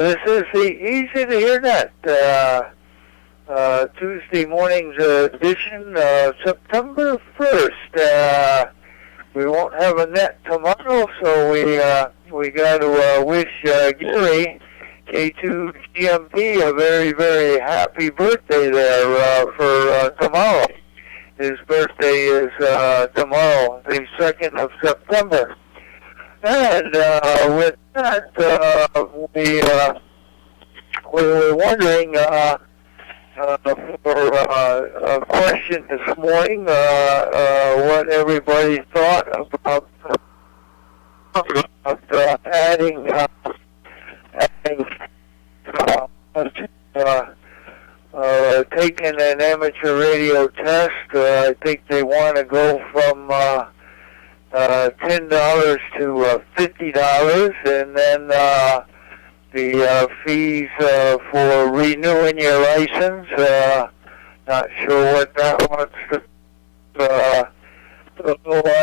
This is the Easy to Hear Net, Tuesday morning's edition, September 1st. We won't have a net tomorrow, so we got to wish Gary, K2GMP, a very, very happy birthday there for tomorrow. His birthday is tomorrow, the 2nd of September. And with that, we were wondering for a question this morning, what everybody thought about adding taking an amateur radio test. I think they want to go from $10 to $50, and then the fees for renewing your license. Not sure what that wants to. I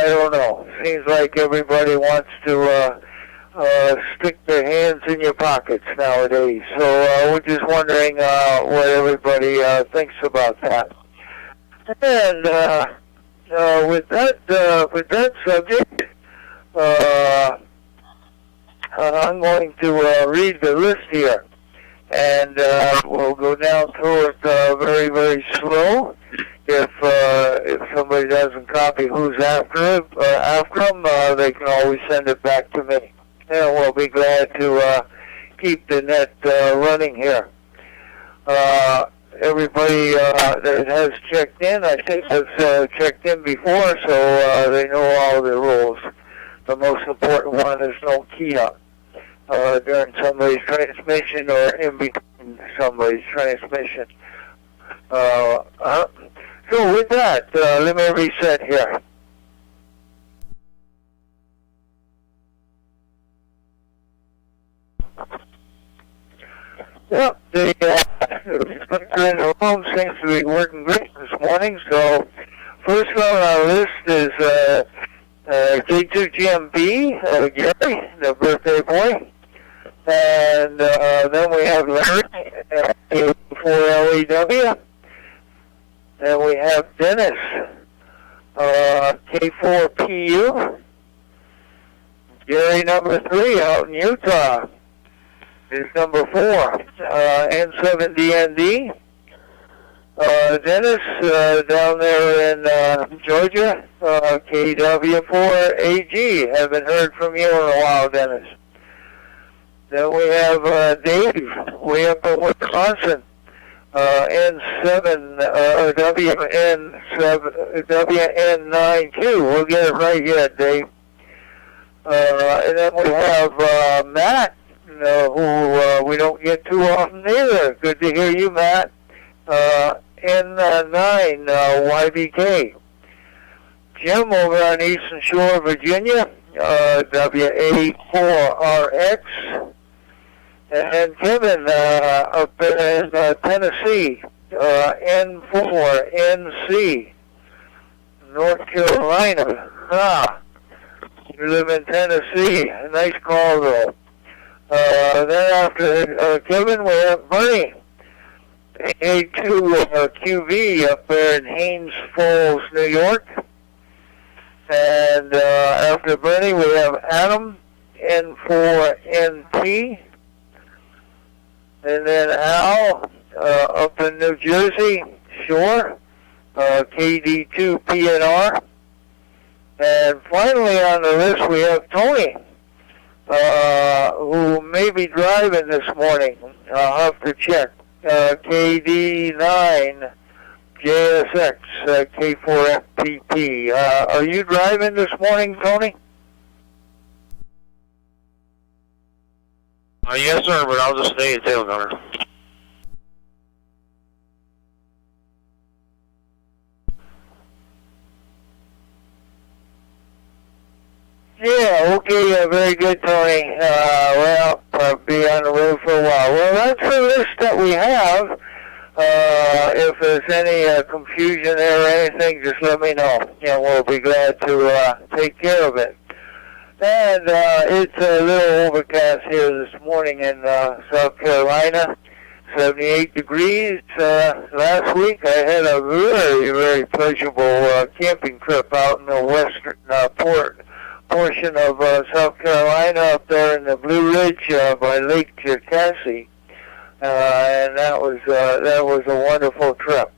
don't know. Seems like everybody wants to stick their hands in your pockets nowadays. So we're just wondering what everybody thinks about that. And with that subject, I'm going to read the list here, and we'll go down through it very, very slow. If somebody doesn't copy who's after them, they can always send it back to me, and we'll be glad to keep the net running here. Everybody that has checked in, I think, has checked in before, so they know all the rules. The most important one is no key up during somebody's transmission or in between somebody's transmission. So with that, let me reset here. Yep, the in the room seems to be working great this morning. So first on our list is K2GMB, Gary, the birthday boy. And then we have Larry, K4LEW. Then we have Dennis, K4PU. Gary, number 3, out in Utah, is number 4, N7DND. Dennis, down there in Georgia, KW4AG. Haven't heard from you in a while, Dennis. Then we have Dave, way up in Wisconsin, N7, WN9Q. We'll get it right here, Dave. And then we have Matt, who we don't get too often either. Good to hear you, Matt. N9 YBK. Jim over on Eastern Shore, Virginia, WA4RX. And Kevin up in Tennessee, N4NC, North Carolina. You live in Tennessee. A nice call, though. Then after Kevin, we have Bernie, A2QV up there in Haines Falls, New York. And after Bernie, we have Adam, N4NT. And then Al, up in New Jersey, Shore, KD2PNR. And finally on the list, we have Tony, who may be driving this morning. I'll have to check. KD9 JSX, K4FPP. Are you driving this morning, Tony? Yes, sir, but I'll just stay at tail gunner. Yeah, okay, very good, Tony. Well, I'll be on the road for a while. Well, that's the list that we have. If there's any confusion there or anything, just let me know, and we'll be glad to take care of it. And it's a little overcast here this morning in South Carolina. 78 degrees. Last week I had a very, very pleasurable camping trip out in the western portion of South Carolina, up there in the Blue Ridge by Lake Cassie, and that was a wonderful trip.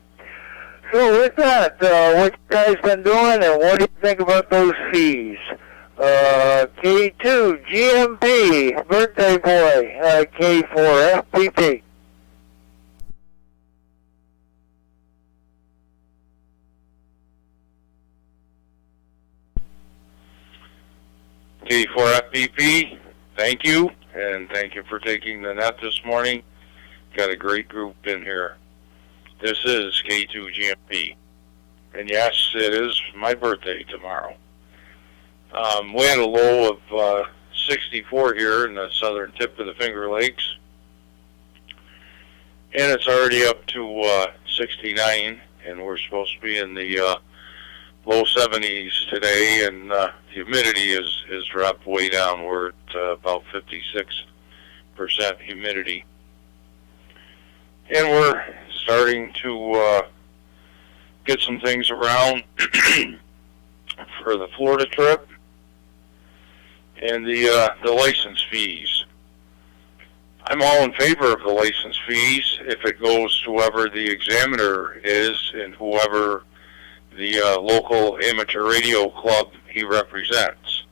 So with that, what you guys been doing, and what do you think about those fees? K2 GMP, birthday boy, K4 FPP. K4 FPP, thank you, and thank you for taking the net this morning. Got a great group in here. This is K2 GMP, and yes, it is my birthday tomorrow. We had a low of 64 here in the southern tip of the Finger Lakes, and it's already up to 69, and we're supposed to be in the low 70s today, and humidity has dropped way down. We're at about 56% humidity. And we're starting to get some things around for the Florida trip and the license fees. I'm all in favor of the license fees if it goes to whoever the examiner is and whoever the local amateur radio club he represents.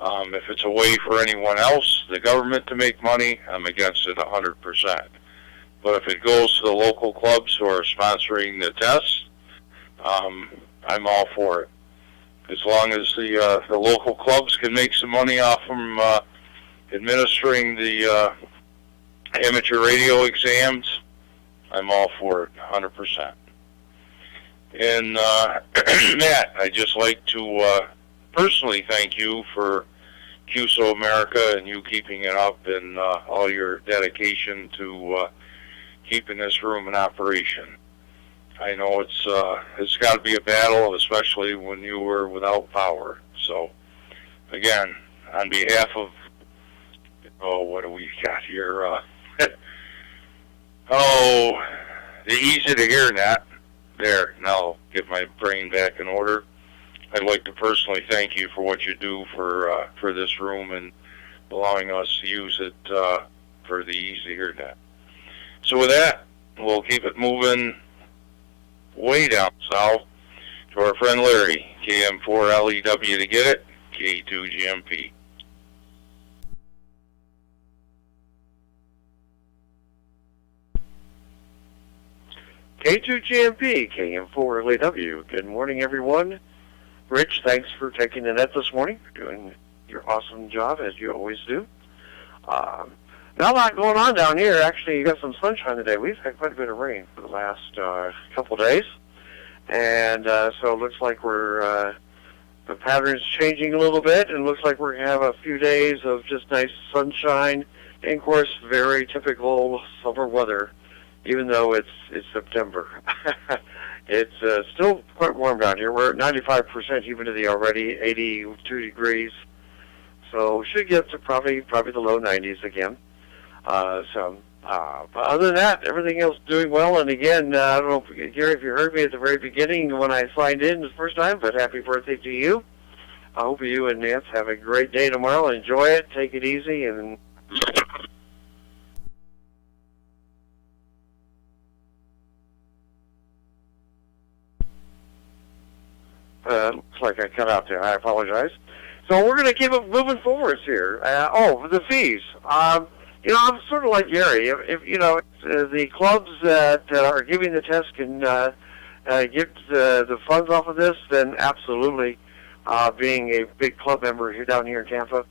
If it's a way for anyone else, the government, to make money, I'm against it 100%. But if it goes to the local clubs who are sponsoring the test, I'm all for it. As long as the local clubs can make some money off from administering the amateur radio exams, I'm all for it 100%. And Matt, I'd just like to personally thank you for QSO America and you keeping it up and all your dedication to keeping this room in operation. I know it's got to be a battle, especially when you were without power. So, again, on behalf of, what do we got here? The easy to hear net. There, now I'll get my brain back in order. I'd like to personally thank you for what you do for this room and allowing us to use it for the Easy to Hear net. So with that, we'll keep it moving way down south to our friend Larry, KM4LEW to get it, K2GMP. K2GMP, KM4LEW. Good morning, everyone. Rich, thanks for taking the net this morning. You're doing your awesome job, as you always do. Not a lot going on down here. Actually, you got some sunshine today. We've had quite a bit of rain for the last couple days. And so it looks like the pattern's changing a little bit, and it looks like we're going to have a few days of just nice sunshine and, of course, very typical summer weather, even though it's September. It's still quite warm down here. We're at 95% humidity already, 82 degrees. So we should get to probably the low 90s again. But other than that, everything else doing well. And again, I don't know, Gary, if you heard me at the very beginning when I signed in the first time, but happy birthday to you. I hope you and Nance have a great day tomorrow. Enjoy it. Take it easy. And looks like I cut out there. I apologize. So we're going to keep it moving forwards here. The fees. I'm sort of like Gary. If the clubs that are giving the test can get the funds off of this, then absolutely, being a big club member here down here in Tampa,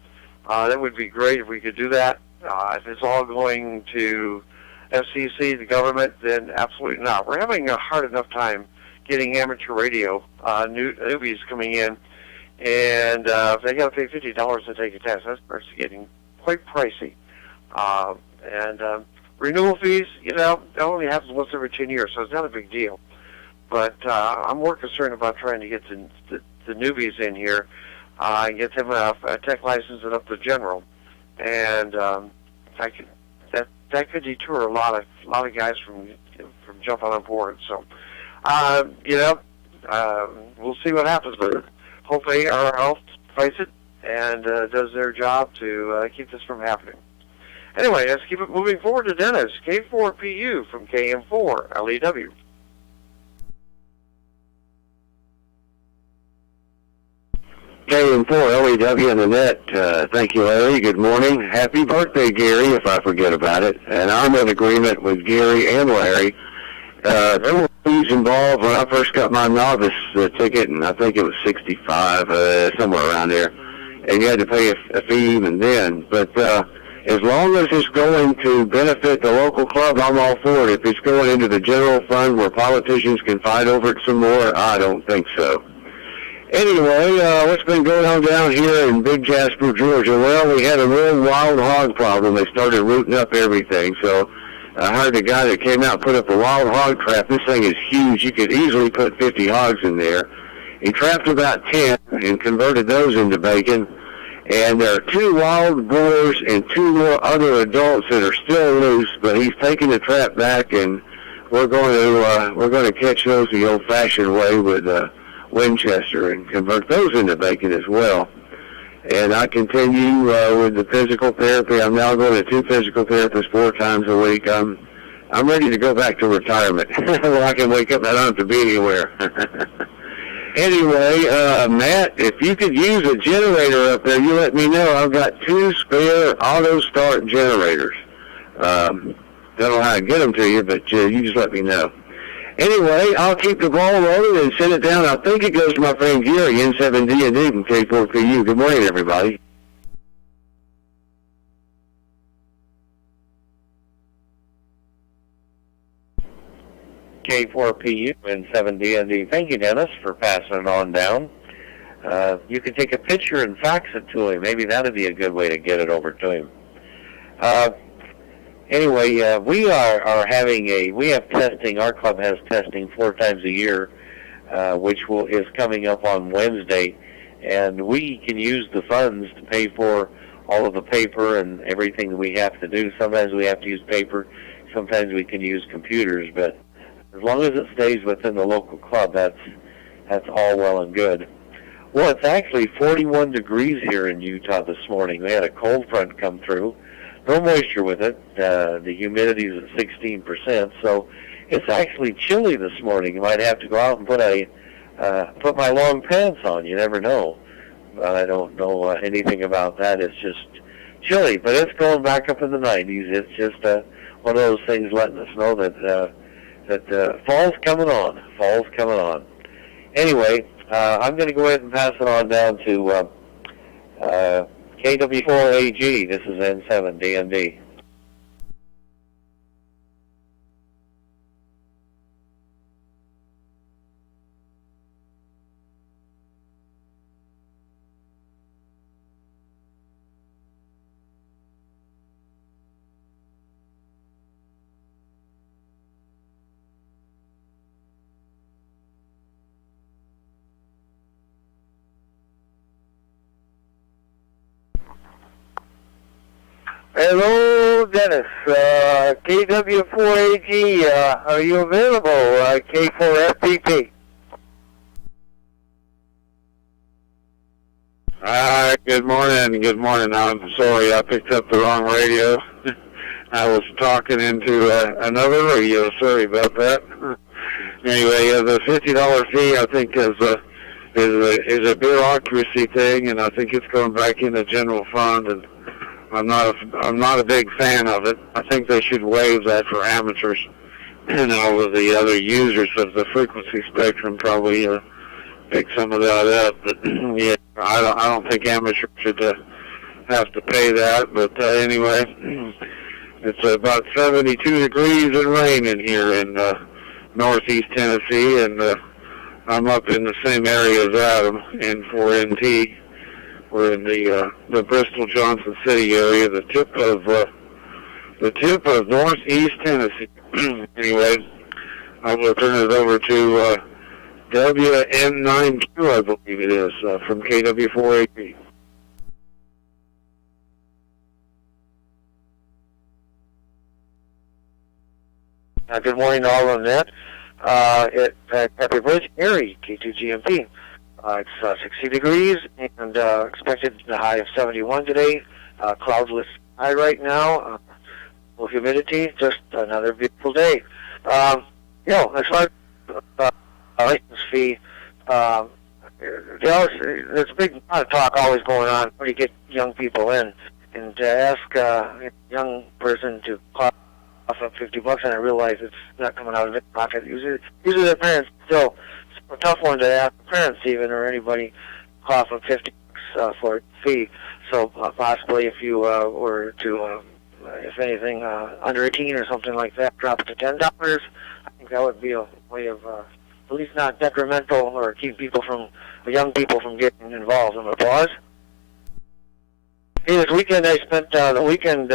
that would be great if we could do that. If it's all going to FCC, the government, then absolutely not. We're having a hard enough time getting amateur radio newbies coming in, and if they got to pay $50 to take a test, that starts getting quite pricey. Renewal fees, that only happens once every 10 years, so it's not a big deal. But I'm more concerned about trying to get the newbies in here. and get him a tech license and up to general. And that could deter a lot of guys from jumping on board. So, we'll see what happens with it. Hopefully our health fights it and does their job to keep this from happening. Anyway, let's keep it moving forward to Dennis, K4PU from KM4 LEW. KM4 LEW on the net. Thank you, Larry. Good morning. Happy birthday, Gary, if I forget about it. And I'm in agreement with Gary and Larry. There were fees involved when I first got my novice ticket, and I think it was $65, somewhere around there. And you had to pay a fee even then. But as long as it's going to benefit the local club, I'm all for it. If it's going into the general fund where politicians can fight over it some more, I don't think so. Anyway, what's been going on down here in Big Jasper, Georgia? Well, we had a real wild hog problem. They started rooting up everything. So I heard the guy that came out and put up a wild hog trap. This thing is huge. You could easily put 50 hogs in there. He trapped about 10 and converted those into bacon. And there are 2 wild boars and 2 more other adults that are still loose, but he's taking the trap back, and we're going to catch those the old-fashioned way with Winchester and convert those into bacon as well. And I continue with the physical therapy. I'm now going to 2 physical therapists 4 times a week. I'm ready to go back to retirement where I can wake up and I don't have to be anywhere. Anyway, Matt, if you could use a generator up there, you let me know. I've got 2 spare auto start generators. Don't know how to get them to you, but you just let me know. Anyway, I'll keep the ball rolling and send it down. I think it goes to my friend Gary, N7D and K4PU. Good morning, everybody. K4PU and 7DND. Thank you, Dennis, for passing it on down. You can take a picture and fax it to him. Maybe that would be a good way to get it over to him. Anyway, we have testing. Our club has testing 4 times a year, which is coming up on Wednesday, and we can use the funds to pay for all of the paper and everything that we have to do. Sometimes we have to use paper. Sometimes we can use computers, but as long as it stays within the local club, that's all well and good. Well, it's actually 41 degrees here in Utah this morning. We had a cold front come through. No moisture with it. The humidity is at 16%, so it's actually chilly this morning. You might have to go out and put my long pants on. You never know. I don't know anything about that. It's just chilly, but it's going back up in the 90s. It's just one of those things letting us know that fall's coming on. Fall's coming on. Anyway, I'm going to go ahead and pass it on down to KW4AG. This is N7DND. Hello, Dennis. KW4AG, are you available? K4FPP. Good morning. Good morning. I'm sorry I picked up the wrong radio. I was talking into another radio. Sorry about that. Anyway, the $50 fee I think is a bureaucracy thing, and I think it's going back in the general fund. And I'm not a big fan of it. I think they should waive that for amateurs and all of the other users of the frequency spectrum. Probably pick some of that up. But yeah, I don't think amateurs should have to pay that. But anyway, it's about 72 degrees and raining here in northeast Tennessee, and I'm up in the same area as Adam in 4NT. We're in the Bristol Johnson City area, the tip of northeast Tennessee. Anyway, I will turn it over to WN9Q, I believe it is, from KW4AP. Good morning to all on that. Happy birthday, Gary, K2GMP. It's 60 degrees and expected a high of 71 today. Cloudless high right now. Low humidity. Just another beautiful day. As far as license fee, there's a big lot of talk always going on when you get young people in, and to ask a young person to cost off of $50, and I realize it's not coming out of their pocket. Usually their parents still. It's a tough one to ask parents even or anybody cost of $50 for a fee. So possibly if you were to, if anything, under 18 or something like that, drop it to $10. I think that would be a way of at least not detrimental or keep young people from getting involved. I'm going to pause. Hey, this weekend I spent the weekend,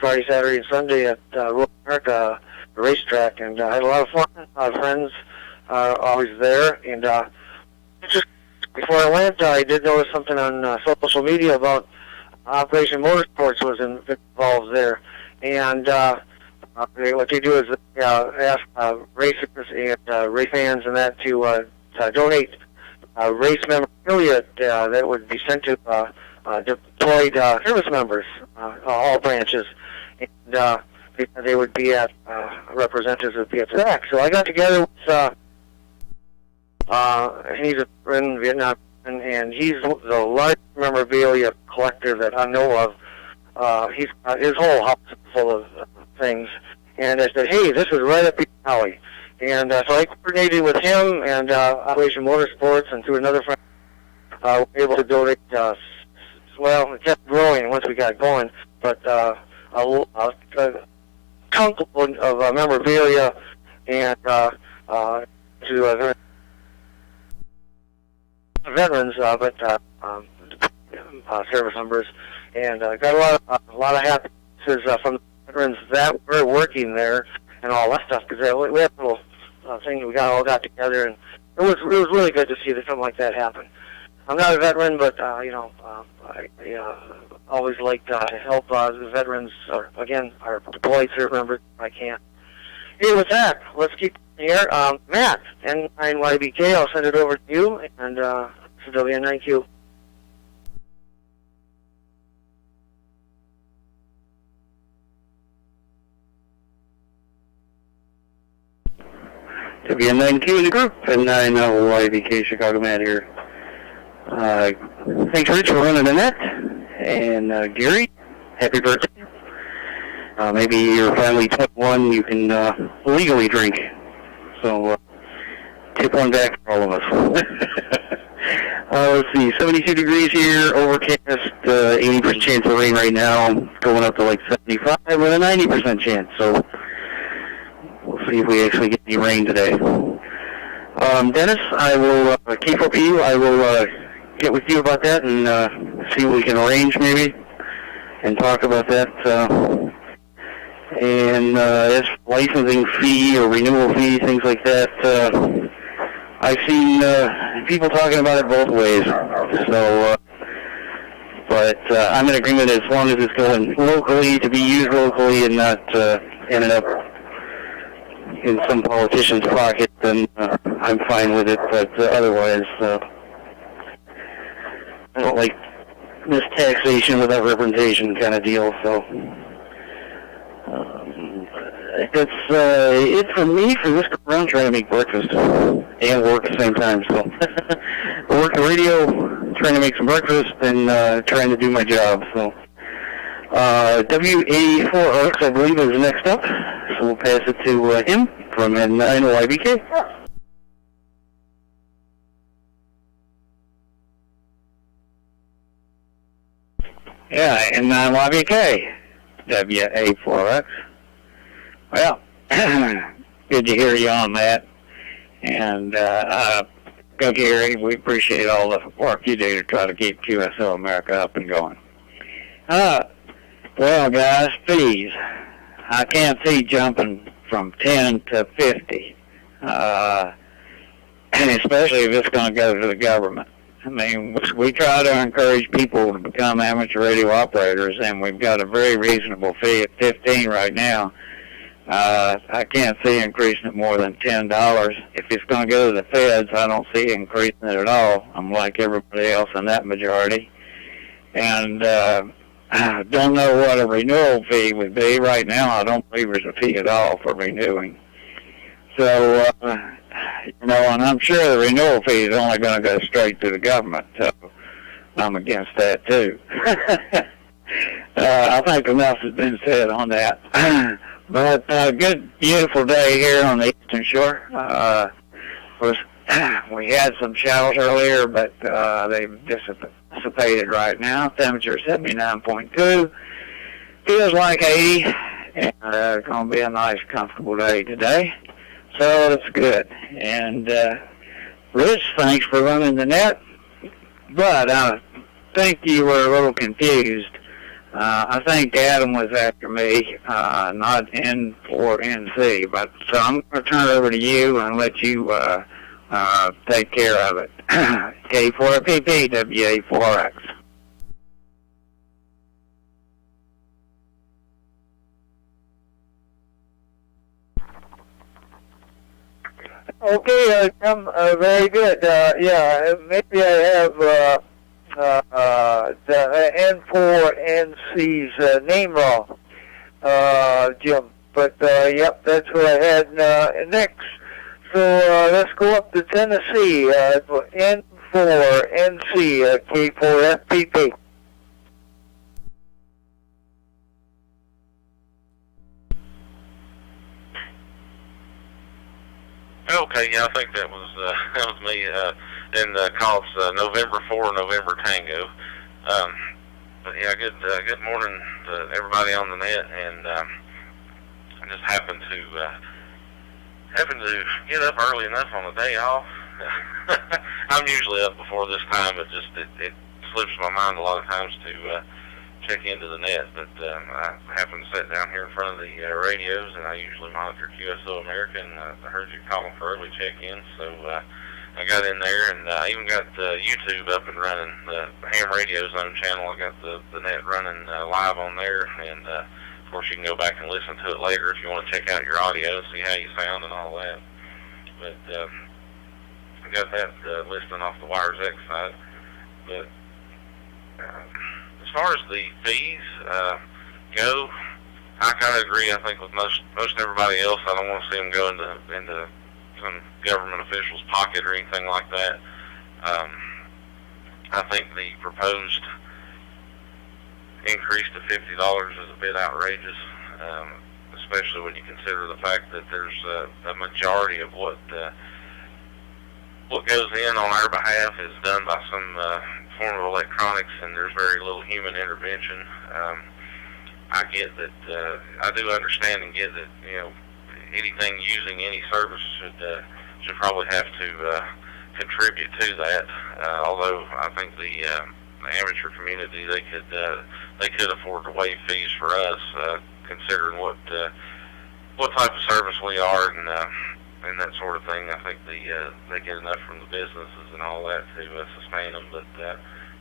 Friday, Saturday, and Sunday at QSO America, the racetrack, and I had a lot of fun. A lot of friends are always there, and just before I went, I did notice something on social media about Operation Motorsports was involved there, and what they do is ask racers and race fans and that to donate race memorabilia that would be sent to deployed service members, all branches, and they would be at representatives would be at track. So I got together with he's a friend in Vietnam, and he's the largest memorabilia collector that I know of. He's his whole house is full of things, and I said, hey, this is right up your alley. And so I coordinated with him and Operation Motorsports, and through another friend, we were able to donate. Well, it kept growing once we got going, but a chunk of memorabilia and to veterans, but service members, and got a lot of happiness from the veterans that were working there and all that stuff, because we had a little thing we all got together, and it was really good to see something like that happen. I'm not a veteran, but I always like to help the veterans, or again, our deployed service members if I can. Hey, with that, let's keep it here. Matt, N9YBK, I'll send it over to you, and it's WN9Q. WN9Q in the group, and N9YBK Chicago Matt here. Thanks, Rich, for running the net. And Gary, happy birthday. Maybe you're finally 21, you can legally drink. So tip one back for all of us. Let's see, 72 degrees here, overcast, 80% chance of rain right now, going up to like 75 with a 90% chance. So we'll see if we actually get any rain today. Dennis, I will, K4PU, I will get with you about that and see what we can arrange maybe and talk about that. And as licensing fee or renewal fee, things like that, I've seen people talking about it both ways. So, but I'm in agreement as long as it's going locally, to be used locally and not ending up in some politician's pocket, then I'm fine with it. But otherwise, I don't like this taxation without representation kind of deal. So it's it for me for this around trying to make breakfast and work at the same time. So work the radio, trying to make some breakfast, and trying to do my job. So W84RX, I believe, is next up. So we'll pass it to him from N9YBK. Yeah, N9YBK, WA4X. Well, good to hear you on that. And, go Gary, we appreciate all the work you do to try to keep QSO America up and going. Well, guys, fees. I can't see jumping from 10 to 50. especially if it's going to go to the government. I mean, we try to encourage people to become amateur radio operators, and we've got a very reasonable fee at $15 right now. I can't see increasing it more than $10. If it's going to go to the feds, I don't see increasing it at all. I'm like everybody else in that majority. And I don't know what a renewal fee would be. Right now, I don't believe there's a fee at all for renewing. So, and I'm sure the renewal fee is only going to go straight to the government, so I'm against that, too. I think enough has been said on that. But good, beautiful day here on the Eastern Shore. We had some showers earlier, but they've dissipated right now. Temperature 79.2. Feels like 80. And it's going to be a nice, comfortable day today. So it's good. And Rich, thanks for running the net. But I think you were a little confused. I think Adam was after me, not N for NC. But so I'm going to turn it over to you and let you take care of it. K4PP, WA4X. Okay, Jim, very good. Yeah, maybe I have the N4NC's name wrong, Jim. But, yep, that's what I had next. So let's go up to Tennessee, N4NC, K4FPP. Okay, yeah, I think that was me. And calls November 4, November Tango. But yeah, good morning to everybody on the net. And I just happened to get up early enough on the day off. I'm usually up before this time, but just it slips my mind a lot of times to check into the net. But I happened to sit down here in front of the radios, and I usually monitor QSO America, and I heard you calling for early check-in, so I got in there, and I even got YouTube up and running, the Ham Radio Zone channel. I got the net running live on there, and of course you can go back and listen to it later if you want to check out your audio and see how you sound and all that. But I got that listing off the Wires X side. But as far as the fees go, I kind of agree. I think with most everybody else, I don't want to see them go into some government official's pocket or anything like that. I think the proposed increase to $50 is a bit outrageous, especially when you consider the fact that there's a majority of what goes in on our behalf is done by some form of electronics, and there's very little human intervention. I get that. I do understand and get that. Anything using any service should probably have to contribute to that. Although I think the amateur community they could afford to waive fees for us, considering what type of service we are and that sort of thing. I think they get enough from the businesses and all that to sustain them. But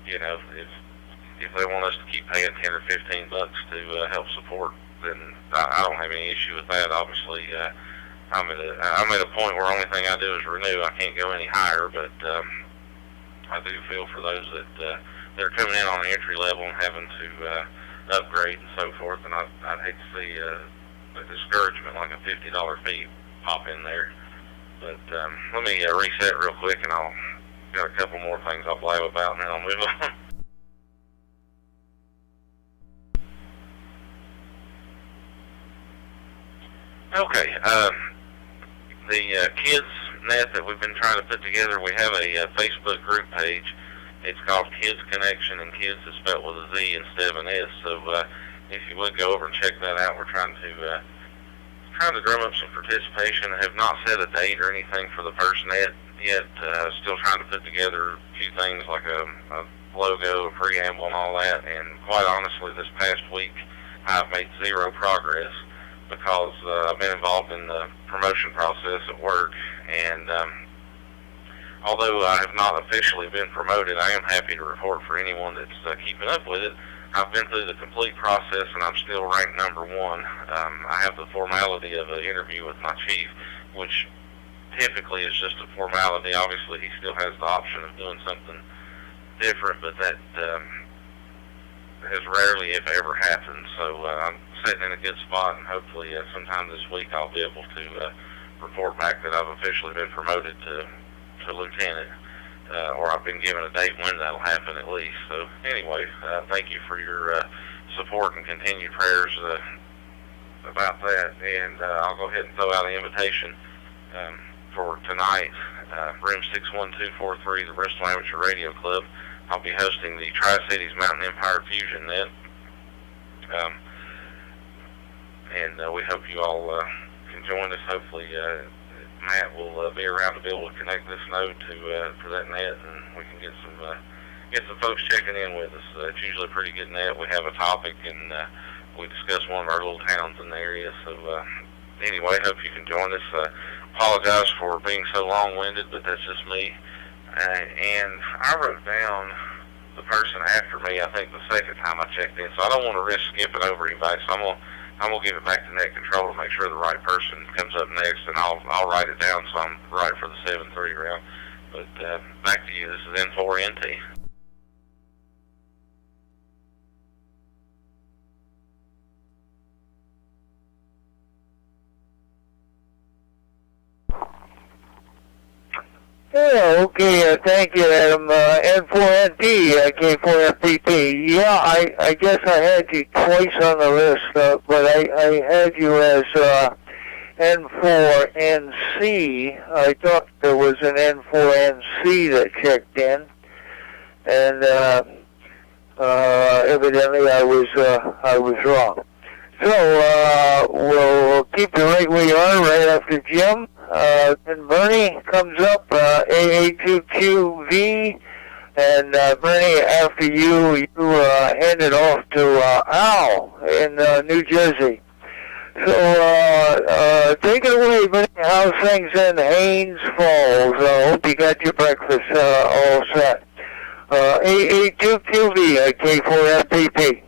if they want us to keep paying $10 or $15 to help support, then I don't have any issue with that. Obviously, I'm at a point where the only thing I do is renew. I can't go any higher, but I do feel for those that they're coming in on the entry level and having to upgrade and so forth. And I'd hate to see a discouragement like a $50 fee pop in there. But let me reset real quick, and I'll got a couple more things I'll blab about, and then I'll move on. Okay, the kids net that we've been trying to put together, we have a Facebook group page. It's called Kids Connection, and kids is spelled with a Z instead of an S. So if you would go over and check that out, we're trying to drum up some participation. I have not set a date or anything for the first net yet. Still trying to put together a few things like a logo, a preamble, and all that. And quite honestly, this past week I've made zero progress, because I've been involved in the promotion process at work, and although I have not officially been promoted, I am happy to report for anyone that's keeping up with it. I've been through the complete process, and I'm still ranked number one. I have the formality of an interview with my chief, which typically is just a formality. Obviously, he still has the option of doing something different, but that has rarely, if ever, happened. So I'm sitting in a good spot, and hopefully sometime this week I'll be able to report back that I've officially been promoted to lieutenant, or I've been given a date when that'll happen at least. So anyway, thank you for your support and continued prayers about that. And I'll go ahead and throw out an invitation for tonight, room 61243, the Bristol Amateur Radio Club. I'll be hosting the Tri-Cities Mountain Empire Fusion Net. And we hope you all can join us. Hopefully Matt will be around to be able to connect this node for that net, and we can get some folks checking in with us. It's usually a pretty good net. We have a topic, and we discuss one of our little towns in the area. So anyway, hope you can join us. Apologize for being so long-winded, but that's just me. And I wrote down the person after me, I think, the second time I checked in, so I don't want to risk skipping over anybody, so I'm gonna give it back to net control to make sure the right person comes up next, and I'll write it down so I'm right for the 7-3 round. But back to you. This is N4NT. Yeah, okay, thank you, Adam. N4NT, K4FPP. Yeah, I guess I had you twice on the list, but I had you as N4NC. I thought there was an N4NC that checked in, and evidently I was wrong. So we'll keep it right where you are, right after Jim. Then Bernie comes up, AA2QV, and Bernie, after you hand it off to Al in New Jersey. So take it away, Bernie. How's things in Haines Falls? I hope you got your breakfast all set. AA2QV, K4FPP.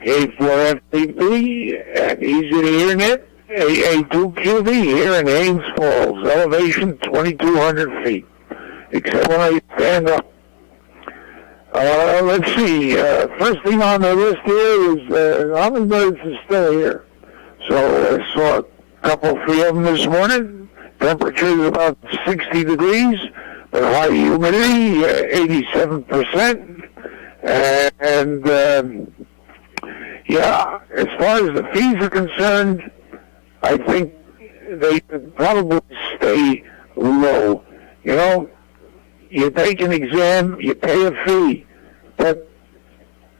K4FPP, easy to hear net, AA2QV here in Haines Falls, elevation 2,200 feet, except when I stand up. Let's see, first thing on the list here is hummingbirds are still here. So I saw a couple, 3 of them this morning. Temperature is about 60 degrees, but high humidity, 87%. And yeah, as far as the fees are concerned, I think they could probably stay low. You know, you take an exam, you pay a fee, but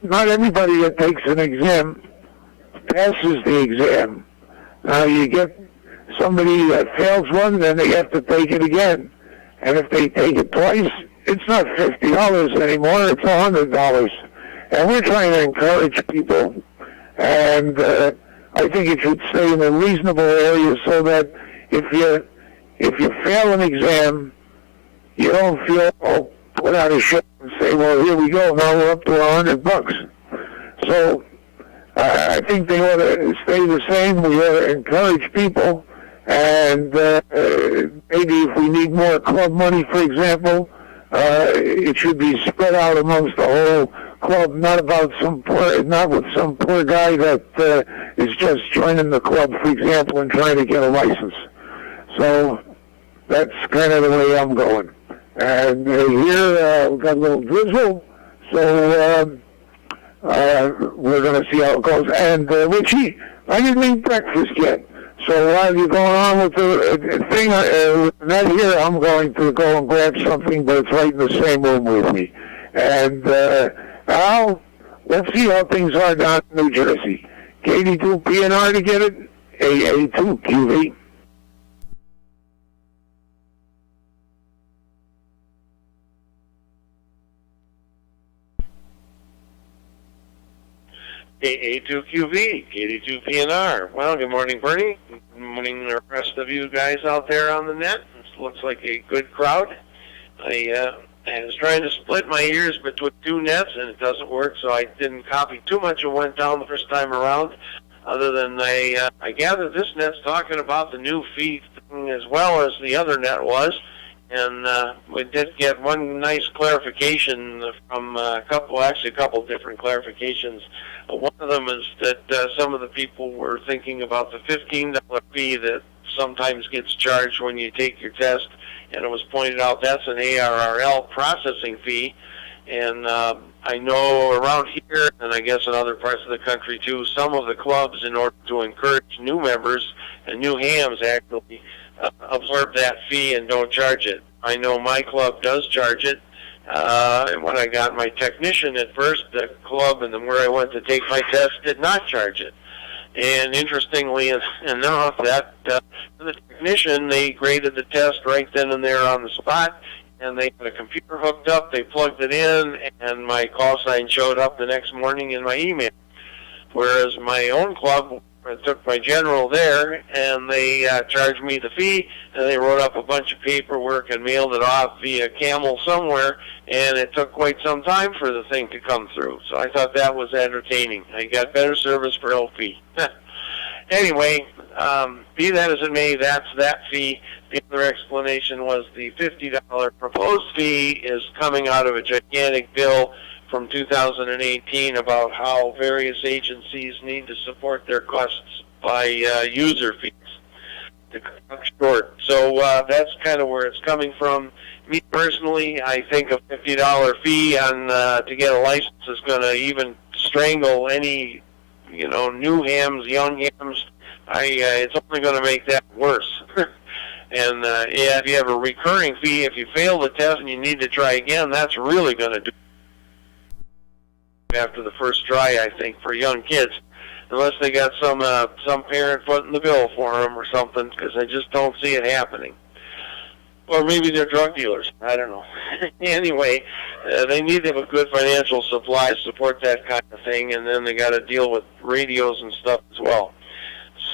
not everybody that takes an exam passes the exam. Now you get somebody that fails one, then they have to take it again. And if they take it twice, it's not $50 anymore, it's $100. And we're trying to encourage people. And I think it should stay in a reasonable area so that if you fail an exam, you don't feel put out a ship and say, well, here we go, now we're up to $100. So I think they ought to stay the same. We ought to encourage people. And maybe if we need more club money, for example, it should be spread out amongst the whole club, not with some poor guy that is just joining the club, for example, and trying to get a license. So that's kind of the way I'm going. And here we've got a little drizzle, so we're going to see how it goes. And Richie, I didn't eat breakfast yet. So while you're going on with the thing, not here, I'm going to go and grab something, but it's right in the same room with me. And Al, let's see how things are down in New Jersey. KD2 PNR to get it, AA2 QV. A2QV, KD2PNR. Well, good morning, Bernie. Good morning, the rest of you guys out there on the net. This looks like a good crowd. I was trying to split my ears between two nets, and it doesn't work, so I didn't copy too much of what went down the first time around, other than I gathered this net's talking about the new fee thing as well as the other net was. And we did get one nice clarification from a couple different clarifications. One of them is that some of the people were thinking about the $15 fee that sometimes gets charged when you take your test, and it was pointed out that's an ARRL processing fee. And I know around here, and I guess in other parts of the country too, some of the clubs, in order to encourage new members and new hams, actually absorb that fee and don't charge it. I know my club does charge it. And when I got my technician at first, the club and where I went to take my test did not charge it. And interestingly enough, that the technician, they graded the test right then and there on the spot, and they had a computer hooked up, they plugged it in, and my call sign showed up the next morning in my email. Whereas my own club, I took my general there, and they charged me the fee, and they wrote up a bunch of paperwork and mailed it off via Camel somewhere, and it took quite some time for the thing to come through. So I thought that was entertaining. I got better service for LP. Anyway, be that as it may, that's that fee. The other explanation was the $50 proposed fee is coming out of a gigantic bill from 2018 about how various agencies need to support their costs by user fees to cut short. So that's kind of where it's coming from. Me personally, I think a $50 fee on to get a license is going to even strangle any new hams, young hams. It's only going to make that worse. And if you have a recurring fee, if you fail the test and you need to try again, that's really going to do after the first try, I think, for young kids, unless they got some parent footing the bill for them or something, because I just don't see it happening. Or maybe they're drug dealers. I don't know. Anyway, they need to have a good financial supply to support that kind of thing, and then they got to deal with radios and stuff as well.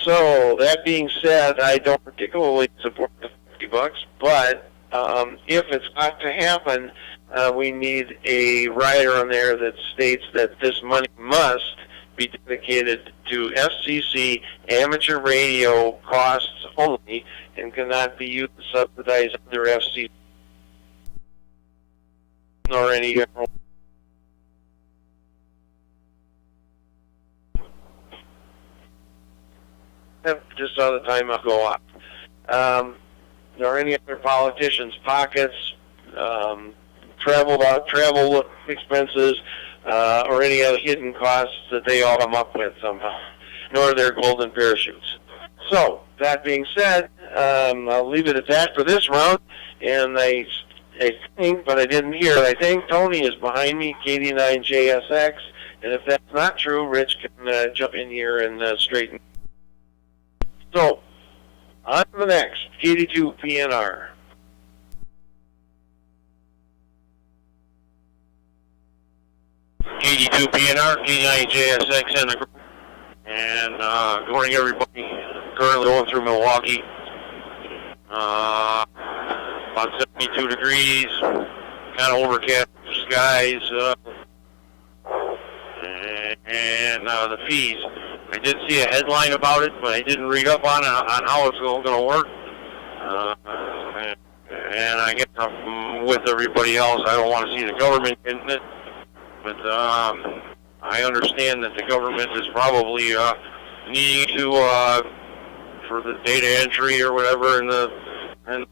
So that being said, I don't particularly support the $50, but if it's got to happen, we need a rider on there that states that this money must be dedicated to FCC amateur radio costs only and cannot be used to subsidize other FCC nor any general. Just on the time I'll go off. Nor any other politicians' pockets, travel expenses, or any other hidden costs that they all come up with somehow, nor their golden parachutes. So, that being said, I'll leave it at that for this round, and I think, but I didn't hear, I think Tony is behind me, KD9JSX, and if that's not true, Rich can jump in here and straighten. So, on to the next, KD2PNR. KD2PNR, KD9JSX in the group. And good morning, everybody. Currently going through Milwaukee. About 72 degrees, kind of overcast skies. And the fees. I did see a headline about it, but I didn't read up on how it's going to work. And I guess with everybody else, I don't want to see the government getting it. But I understand that the government is probably needing to for the data entry or whatever, and I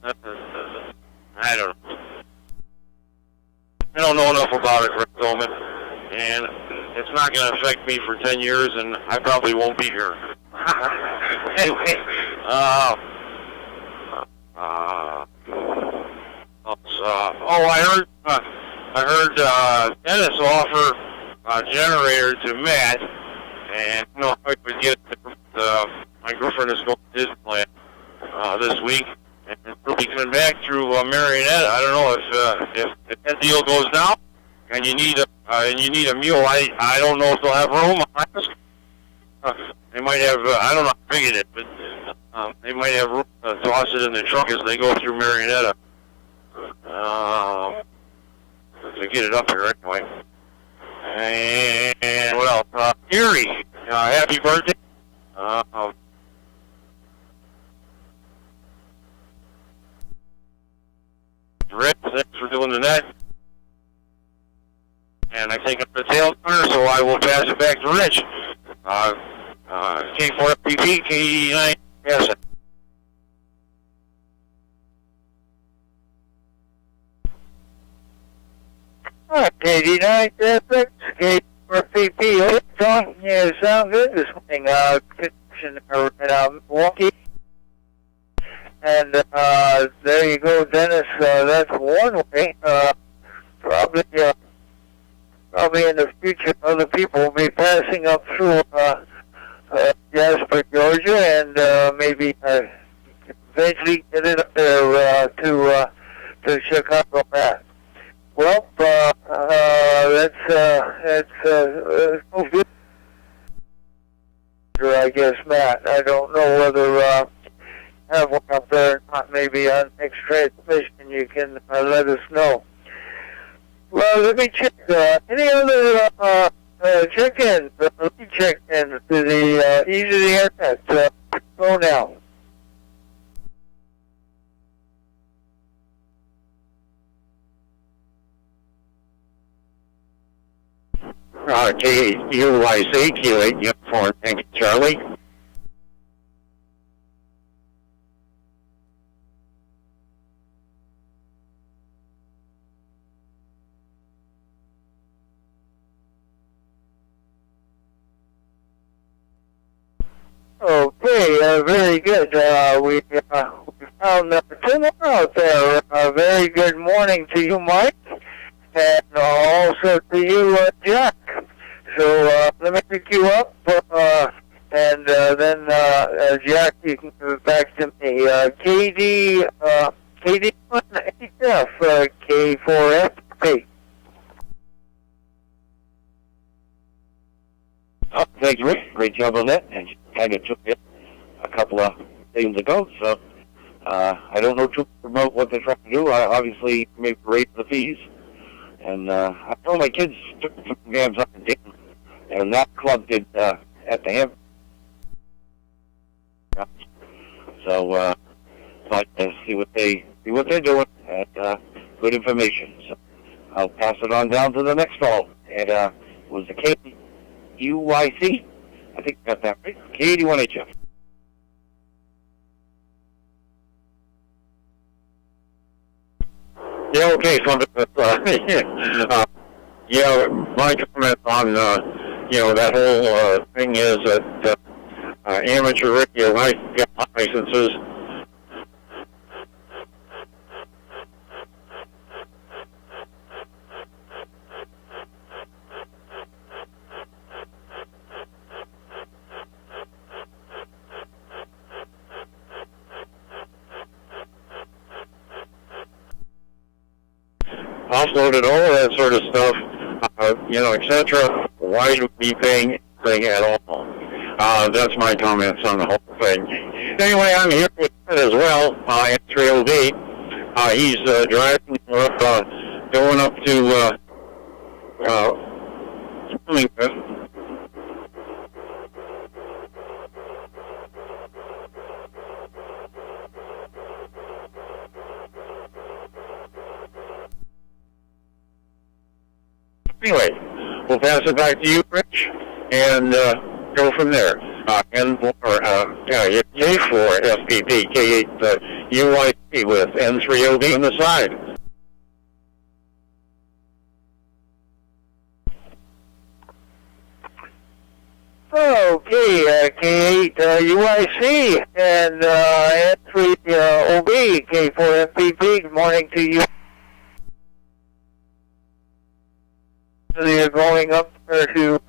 don't know. I don't know enough about it for the moment, and it's not going to affect me for 10 years, and I probably won't be here. Anyway, I heard Dennis offer a generator to Matt, and I don't know how he would get it. My girlfriend is going to Disneyland this week, and we'll be coming back through Marionette. I don't know if that deal goes down. and you need a mule. I don't know if they'll have room. They might have. I don't know how big it is, but they might have room to toss it in the trunk as they go through Marietta. To get it up here anyway. And what else? Erie, happy birthday. Rich, thanks for doing the net. And I think it's the tail corner, so I will pass it back to Rich. K4FPP, K9, yes. All right, K9, K4FPP. Yeah, sound good this morning. Connection in Milwaukee. And there you go, Dennis. That's one way. Probably in the future, other people will be passing up through Jasper, Georgia, and maybe eventually get it up there to Chicago, Mass. Well, that's no good. I guess, Matt. I don't know whether have one up there or not. Maybe on next transmission you can let us know. Well, let me check. Any other check-ins? Let me check in to the Easy the Internet. Go now. KUYC, Q8 Uniform, thank you, Charlie. Okay, very good. We found two more out there. Very good morning to you, Mike, and also to you, Jack. So let me pick you up, and then Jack, you can give it back to me. KD1HF, K4FP. Oh, thanks, Rick. Great job on that. And kind of took it a couple of days ago, so I don't know too much about what they're trying to do. Obviously, maybe raise the fees. And I told my kids took some games up in Dayton, and that club did at the Ham. So like to see what they're doing, and good information. So I'll pass it on down to the next call. And was the KUYC? I think I got that right. K81HF. Yeah, okay, so yeah, my comment on, that whole thing is that amateur radio licenses offloaded, all of that sort of stuff, etc. Why should we be paying anything at all? That's my comments on the whole thing. Anyway, I'm here with Ed as well, N308. He's driving, going up to Wilmington. Anyway, we'll pass it back to you, Rich, and go from there. K4FPP, K8 UYC with N3OB on the side. Okay, K8 UYC and N3OB, K4FPP. Good morning to you. You're going up there to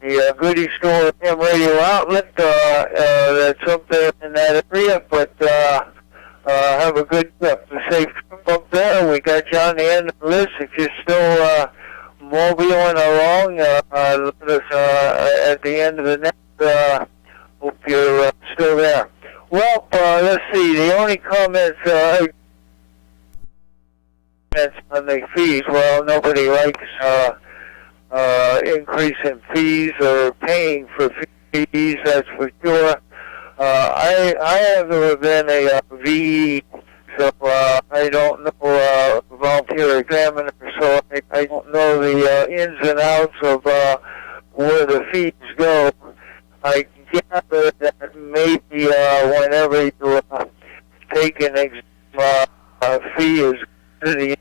the Goody Store FM radio outlet that's up there in that area, but Have a good safe trip up there. We got you on the end of the list. If you're still mobiling along, let us at the end of the next. Hope you're still there. Well, let's see. The only comments on the fees. Well, nobody likes increasing fees or paying for fees. That's for sure. I have never been a VE, so I don't know volunteer examiner, so I don't know the ins and outs of where the fees go. I gather that maybe whenever you take an exam, fee is the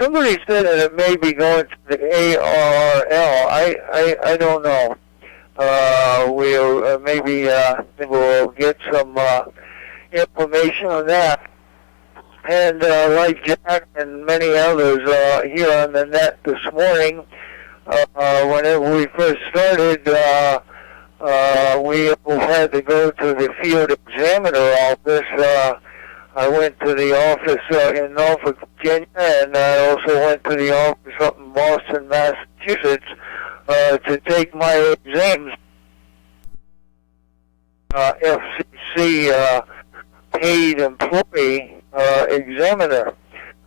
somebody said that it may be going to the ARRL. I don't know. We'll maybe we'll get some information on that. And like Jack and many others here on the net this morning, whenever we first started, we had to go to the field examiner office. I went to the office in Norfolk, Virginia, and I also went to the office up in Boston, Massachusetts, to take my exams. FCC paid employee examiner,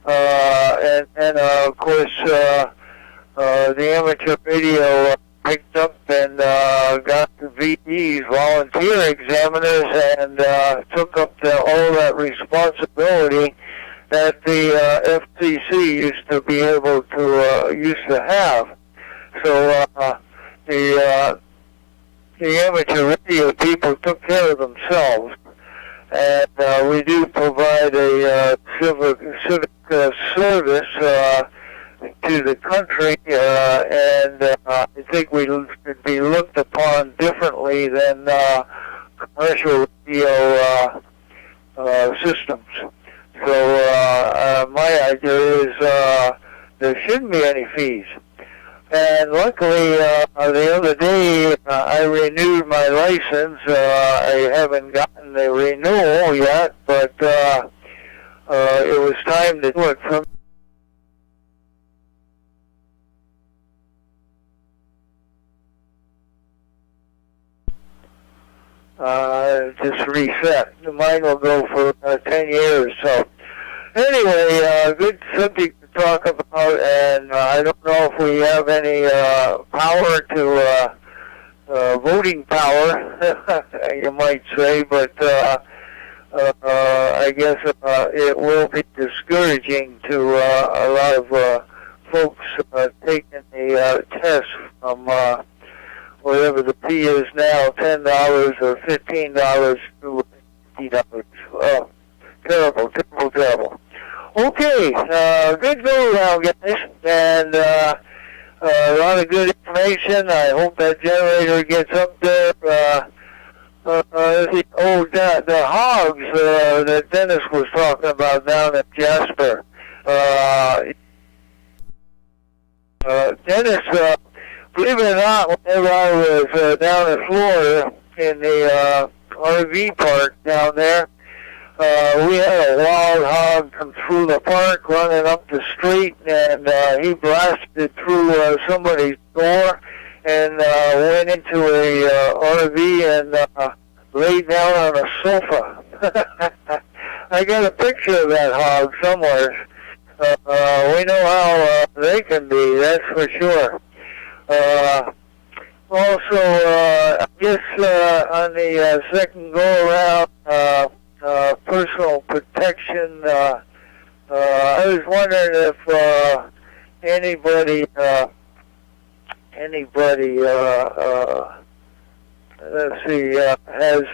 and of course the amateur radio picked up and got the VEs, volunteer examiners, and took up all that responsibility that the FCC used to be able to have. So the amateur radio people took care of themselves, and we do provide a civic service to the country, and I think we should be looked upon differently than commercial radio systems. So my idea is there shouldn't be any fees. And luckily, the other day, I renewed my license. I haven't gotten the renewal yet, but it was time to do it from just reset. Mine will go for 10 years. So anyway, good subject to talk about, and I don't know if we have any power to voting power, you might say, but I guess it will be discouraging to a lot of folks taking the test from whatever the fee is now, $10 or $15 to $50. Oh, terrible. Okay, good go around, guys, and a lot of good information. I hope that generator gets up there. The hogs that Dennis was talking about down at Jasper. Dennis, believe it or not, whenever I was down in Florida in the RV park down there, we had a wild hog come through the park running up the street, and he blasted through somebody's door and went into a RV and laid down on a sofa. I got a picture of that hog somewhere. We know how they can be, that's for sure. Also, I guess on the second go-around, personal protection, I was wondering if anybody, let's see, has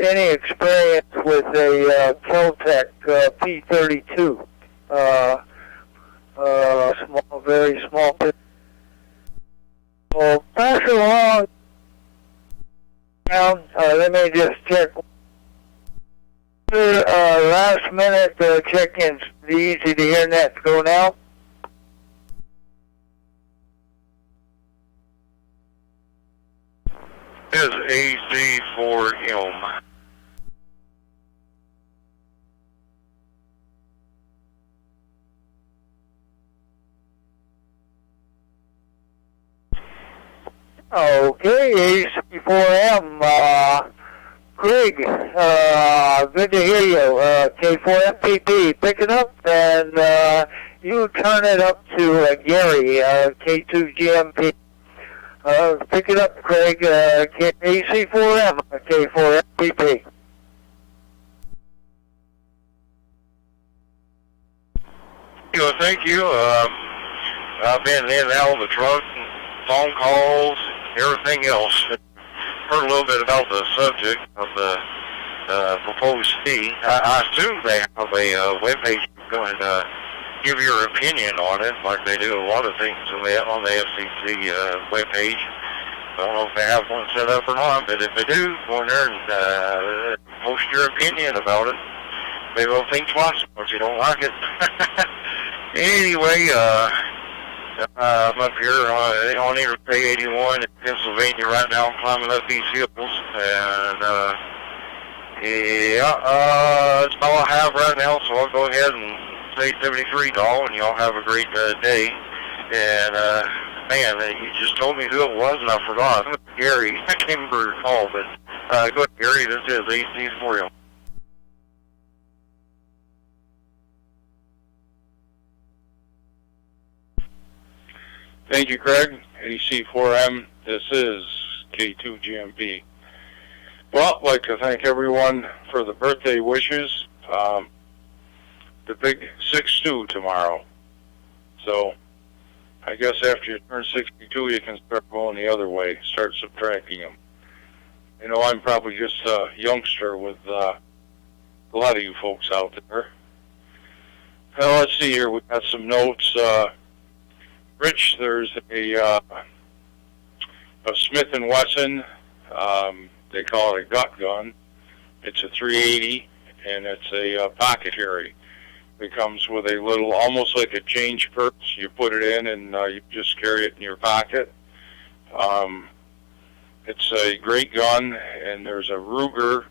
any experience with a Keltec P32, very small. So pass it along. Now, let me just check. Last minute check-ins. The easy to hear net. Go now. Is AZ for Elm. Okay, AC4M, Greg, good to hear you. K4MPP, pick it up, and you turn it up to Gary, K2GMP. Pick it up, Craig, AC4M, K4MPP. Thank you. I've been in and out of the truck, phone calls, everything else. Heard a little bit about the subject of the proposed fee. I assume they have a webpage going to give your opinion on it, like they do a lot of things on the FCC webpage. I don't know if they have one set up or not, but if they do, go in there and post your opinion about it. Maybe they'll think twice if you don't like it. Anyway, I'm up here on Interstate 81 in Pennsylvania right now. I'm climbing up these hills, and that's all I have right now. So I'll go ahead and say $73, and y'all have a great day. And man, you just told me who it was, and I forgot. Gary, I can't remember your call, but go ahead, Gary. This is AC for you. Thank you, Craig. AC4M, this is K2GMP. Well, I'd like to thank everyone for the birthday wishes. The big 6-2 tomorrow. So, I guess after you turn 62, you can start going the other way, start subtracting them. You know, I'm probably just a youngster with a lot of you folks out there. Now, let's see here. We've got some notes. Rich, there's a Smith & Wesson, they call it a gut gun. It's a 380, and it's a pocket carry. It comes with a little, almost like a change purse. You put it in, and you just carry it in your pocket. It's a great gun, and there's a Ruger,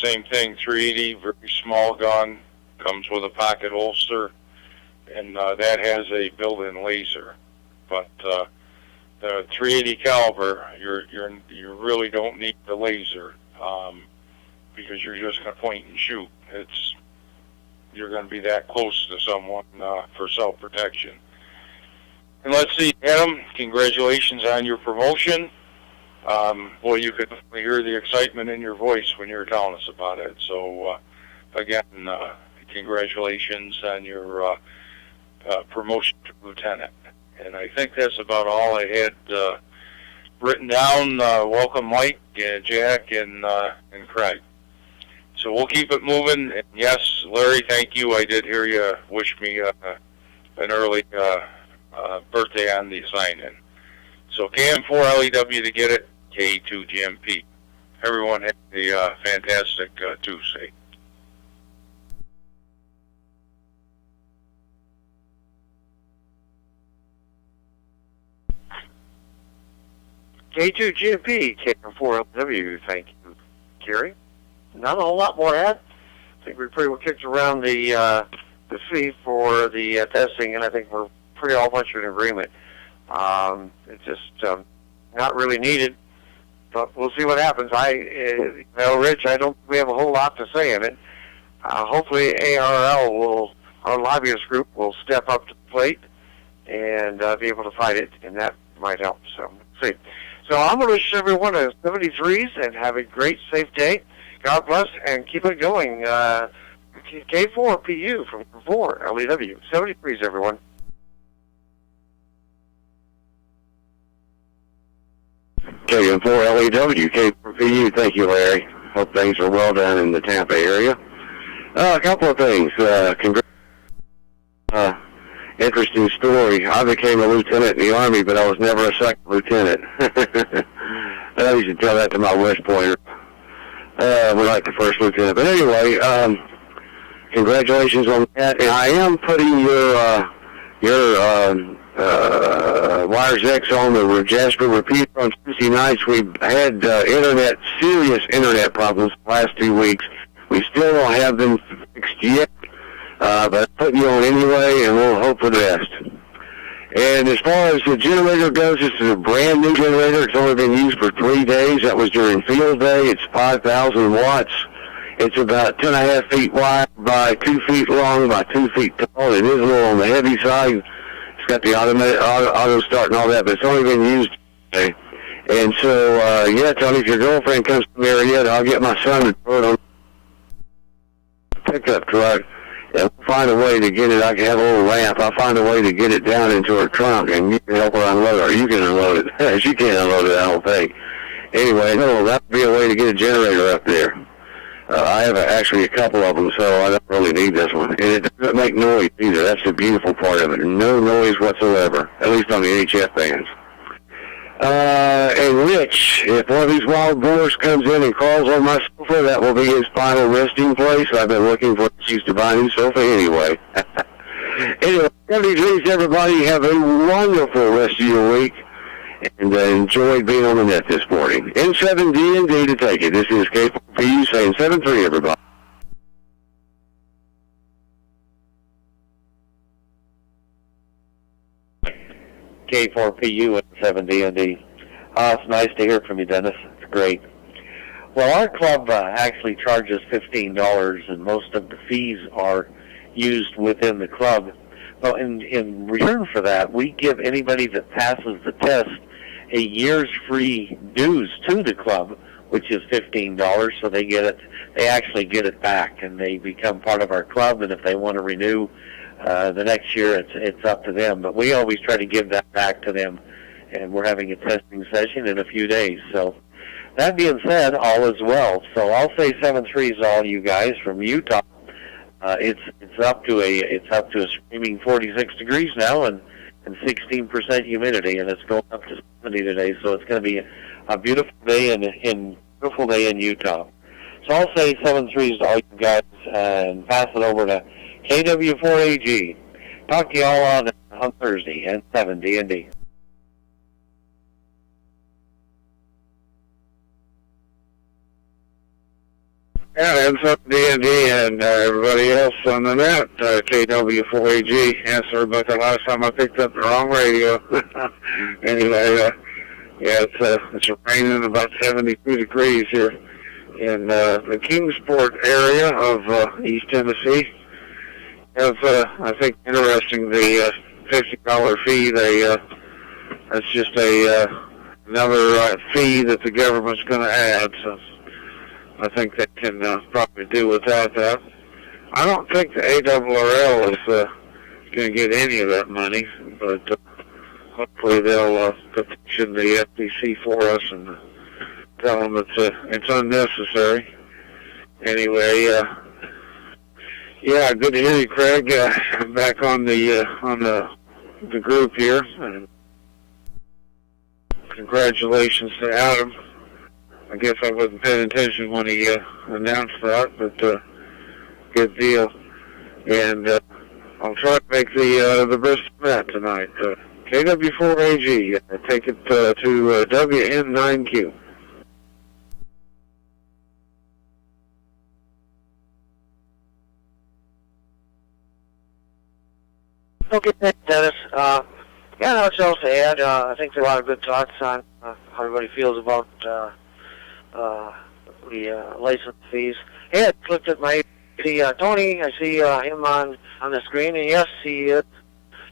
same thing, 380, very small gun, comes with a pocket holster. And that has a built-in laser, but the 380 caliber, you really don't need the laser because you're just going to point and shoot. You're going to be that close to someone for self-protection. And let's see, Adam, congratulations on your promotion. Boy, you could hear the excitement in your voice when you were telling us about it. So again, congratulations on your promotion to lieutenant. And I think that's about all I had written down. Welcome Mike, Jack, and Craig. So we'll keep it moving. And yes, Larry, thank you. I did hear you wish me an early birthday on the sign-in. So KM4LEW to get it, K2GMP. Everyone have a fantastic Tuesday. K2GMP, KM4LW, thank you, Gary. Not a whole lot more to add. I think we pretty well kicked around the fee for the testing, and I think we're pretty all much in agreement. It's just not really needed, but we'll see what happens. Rich, I don't think we have a whole lot to say in it. Hopefully ARL our lobbyist group will step up to the plate and be able to fight it, and that might help. So, we'll see. So I'm going to wish everyone a 73s and have a great, safe day. God bless and keep it going. K4PU from 4 LEW. 73s, everyone. KM4 LEW, K4PU. Thank you, Larry. Hope things are well done in the Tampa area. A couple of things. Interesting story. I became a lieutenant in the Army, but I was never a second lieutenant. I used to tell that to my West Pointer. We're like the first lieutenant. But anyway, congratulations on that. And I am putting your Wires X on the Jasper repeater on Tuesday nights. We've had serious internet problems the last 2 weeks. We still don't have them fixed yet. But I'm putting you on anyway, and we'll hope for the best. And as far as the generator goes, this is a brand new generator. It's only been used for 3 days. That was during field day. It's 5,000 watts. It's about 2.5 feet wide by 2 feet long by 2 feet tall. It is a little on the heavy side. It's got the auto start and all that, but it's only been used today. And so, yeah, Tony, if your girlfriend comes to the area, I'll get my son to throw it on a pickup truck. And we'll find a way to get it. I can have a little ramp. I'll find a way to get it down into her trunk, and you can help her unload it, or you can unload it. She can't unload it, I don't think. Anyway, no, that would be a way to get a generator up there. I have actually a couple of them, so I don't really need this one. And it doesn't make noise either. That's the beautiful part of it. No noise whatsoever, at least on the HF bands. And Rich, if one of these wild boars comes in and crawls on my sofa, that will be his final resting place. I've been looking for an excuse to buy a new sofa anyway. Anyway, 70 degrees, everybody. Have a wonderful rest of your week. And enjoyed being on the net this morning. N7DND to take it. This is K4PU saying 7-3, everybody. K4PU and 7DND. It's nice to hear from you, Dennis. It's great. Well, our club actually charges $15, and most of the fees are used within the club. Well, in return for that, we give anybody that passes the test a year's free dues to the club, which is $15. So they get it. They actually get it back, and they become part of our club. And if they want to renew the next year, it's up to them. But we always try to give that back to them. And we're having a testing session in a few days. So that being said, all is well. So I'll say 7-3 all you guys from Utah. It's up to a screaming 46 degrees now, and 16% humidity, and it's going up to 70 today. So it's going to be a beautiful day in Utah. So I'll say 7-3 to all you guys, and pass it over to KW4AG. Talk to you all on Thursday and 7DND. Yeah, and so D&D and everybody else on the net, KW4AG. Yeah, sorry about that last time I picked up the wrong radio. Anyway, yeah, it's raining about 72 degrees here in the Kingsport area of East Tennessee. I think interesting, the $50 fee. That's just another fee that the government's going to add. So I think they can probably do without that. I don't think the ARRL is going to get any of that money, but hopefully they'll petition the FCC for us and tell them it's unnecessary. Anyway, yeah, good to hear you, Craig. I'm back on the group here. And congratulations to Adam. I guess I wasn't paying attention when he announced that, but good deal. And I'll try to make the best of that tonight. KW4AG, take it to WN9Q. Okay, thanks, Dennis. Yeah, not much else to add. I think there are a lot of good thoughts on how everybody feels about the license fees. Hey, I looked at my Tony. I see him on the screen, and yes, he is.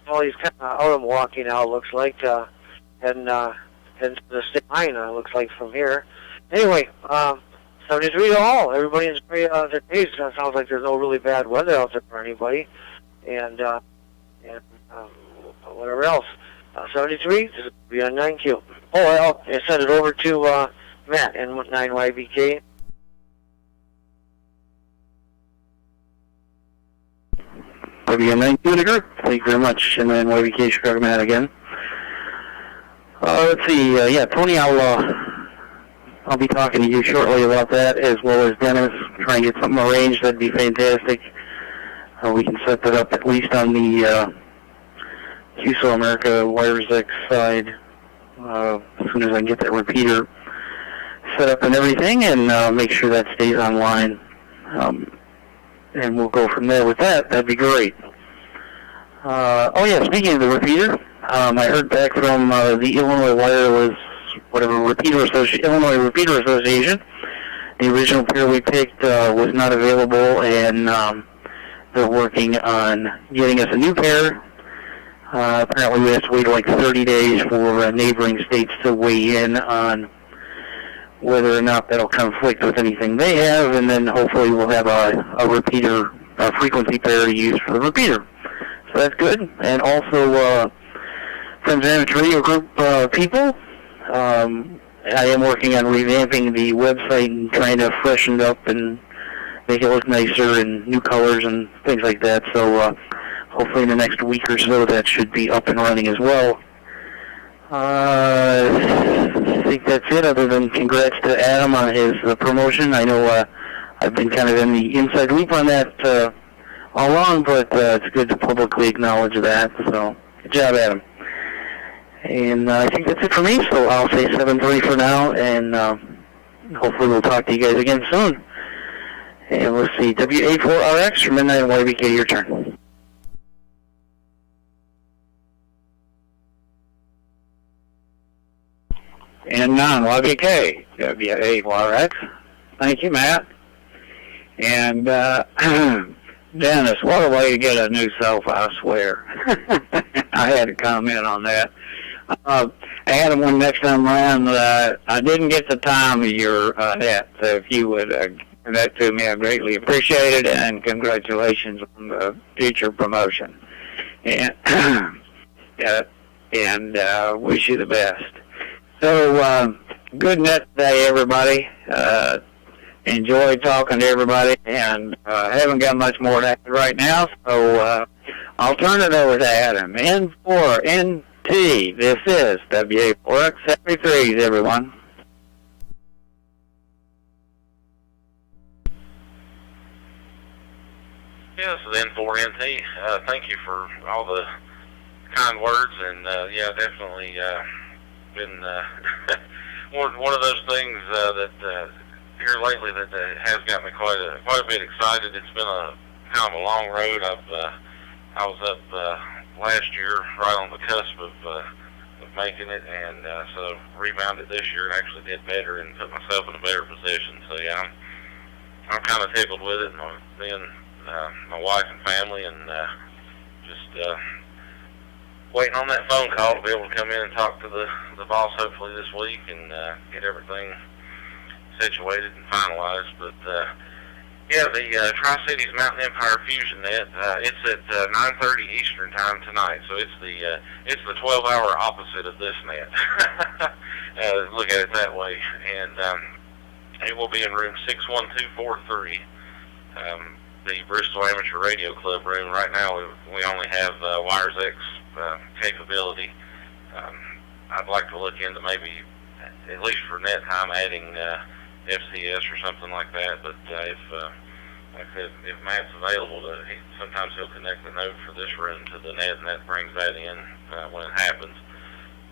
Well, he's kind of out of Milwaukee now, looks like, and to the state line, looks like, from here. Anyway, 73 to all. Everybody enjoy their days. It sounds like there's no really bad weather out there for anybody, and whatever else. 73, this is WN9Q. Oh, well, I sent it over to Matt, N9YBK. WN9Q in the group. Thank you very much, N9YBK, Chicago Matt again. Let's see, yeah, Tony, I'll be talking to you shortly about that, as well as Dennis. Try and get something arranged. That'd be fantastic. We can set that up at least on the QSO America WiresX side as soon as I can get that repeater set up and everything, and make sure that stays online. And we'll go from there with that. That'd be great. Oh yeah, speaking of the repeater, I heard back from the Illinois Wireless, Illinois Repeater Association. The original pair we picked was not available, and they're working on getting us a new pair. Apparently we have to wait like 30 days for neighboring states to weigh in on whether or not that'll conflict with anything they have, and then hopefully we'll have a repeater, a frequency pair to use for the repeater. So that's good. And also, Friends of Amateur Radio Group people, I am working on revamping the website and trying to freshen it up and make it look nicer and new colors and things like that. So hopefully in the next week or so that should be up and running as well. I think that's it, other than congrats to Adam on his promotion. I know I've been kind of in the inside loop on that all along, but it's good to publicly acknowledge that. So good job, Adam. And I think that's it for me, so I'll say 7:30 for now, and hopefully we'll talk to you guys again soon. And let's see, WA4RX from Midnight and YBK, your turn. And non-YBK, WA4RX. Thank you, Matt. And Dennis, what a way to get a new sofa, I swear. I had to comment on that. Adam, when next time around, I didn't get the time of your net, so if you would give that to me, I greatly appreciate it, and congratulations on the future promotion. And, wish you the best. So, good net today, everybody. Enjoy talking to everybody, and haven't got much more to add right now, so I'll turn it over to Adam. N4NT, this is WA4X 73s, everyone. Yeah, this is N4NT. Thank you for all the kind words, and yeah, definitely been one of those things that here lately that has got me quite a bit excited. It's been a kind of a long road. I was up last year, right on the cusp of making it, and so rebounded this year and actually did better and put myself in a better position. So yeah, I'm kind of tickled with it, and being my wife and family, and just waiting on that phone call to be able to come in and talk to the boss hopefully this week and get everything situated and finalized. But yeah, the Tri-Cities Mountain Empire Fusion Net, it's at 9:30 Eastern time tonight, so it's the 12-hour opposite of this net. Look at it that way, and it will be in room 61243, the Bristol Amateur Radio Club room. Right now, we only have Wires X capability. I'd like to look into maybe, at least for net time, adding FCS or something like that. But if Matt's available, sometimes he'll connect the node for this room to the net, and that brings that in when it happens.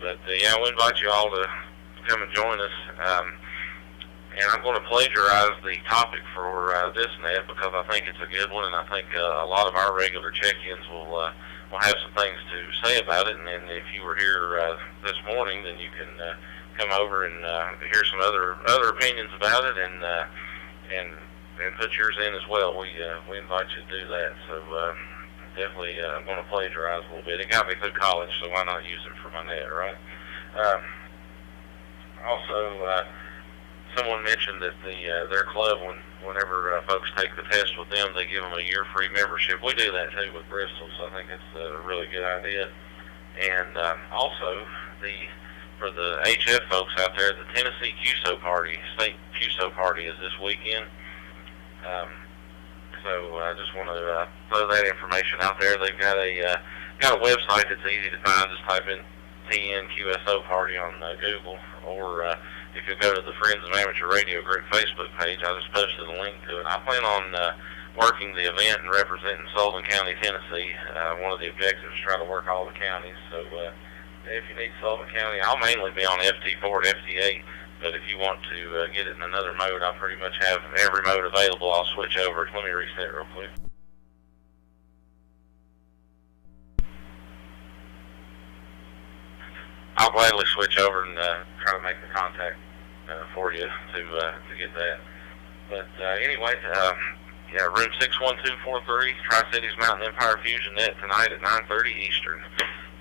But yeah, we invite you all to come and join us. And I'm going to plagiarize the topic for this net because I think it's a good one, and I think a lot of our regular check-ins will have some things to say about it. And then if you were here this morning, then you can come over and hear some other opinions about it, and put yours in as well. We invite you to do that. So definitely I'm going to plagiarize a little bit. It got me through college, so why not use it for my net, right? Also, someone mentioned that their club, whenever folks take the test with them, they give them a year free membership. We do that too with Bristol, so I think it's a really good idea. And also, for the HF folks out there, the Tennessee QSO party, state QSO party, is this weekend. So I just want to throw that information out there. They've got a website that's easy to find. Just type in TN QSO party on Google, or if you go to the Friends of Amateur Radio Group Facebook page, I just posted a link to it. I plan on working the event and representing Sullivan County, Tennessee. One of the objectives is try to work all the counties. So if you need Sullivan County, I'll mainly be on FT4 and FT8. But if you want to get it in another mode, I pretty much have every mode available. I'll switch over. Let me reset real quick. I'll gladly switch over and try to make the contact for you to get that. But anyway, yeah, room 61243, Tri-Cities Mountain Empire Fusion Net tonight at 9:30 Eastern,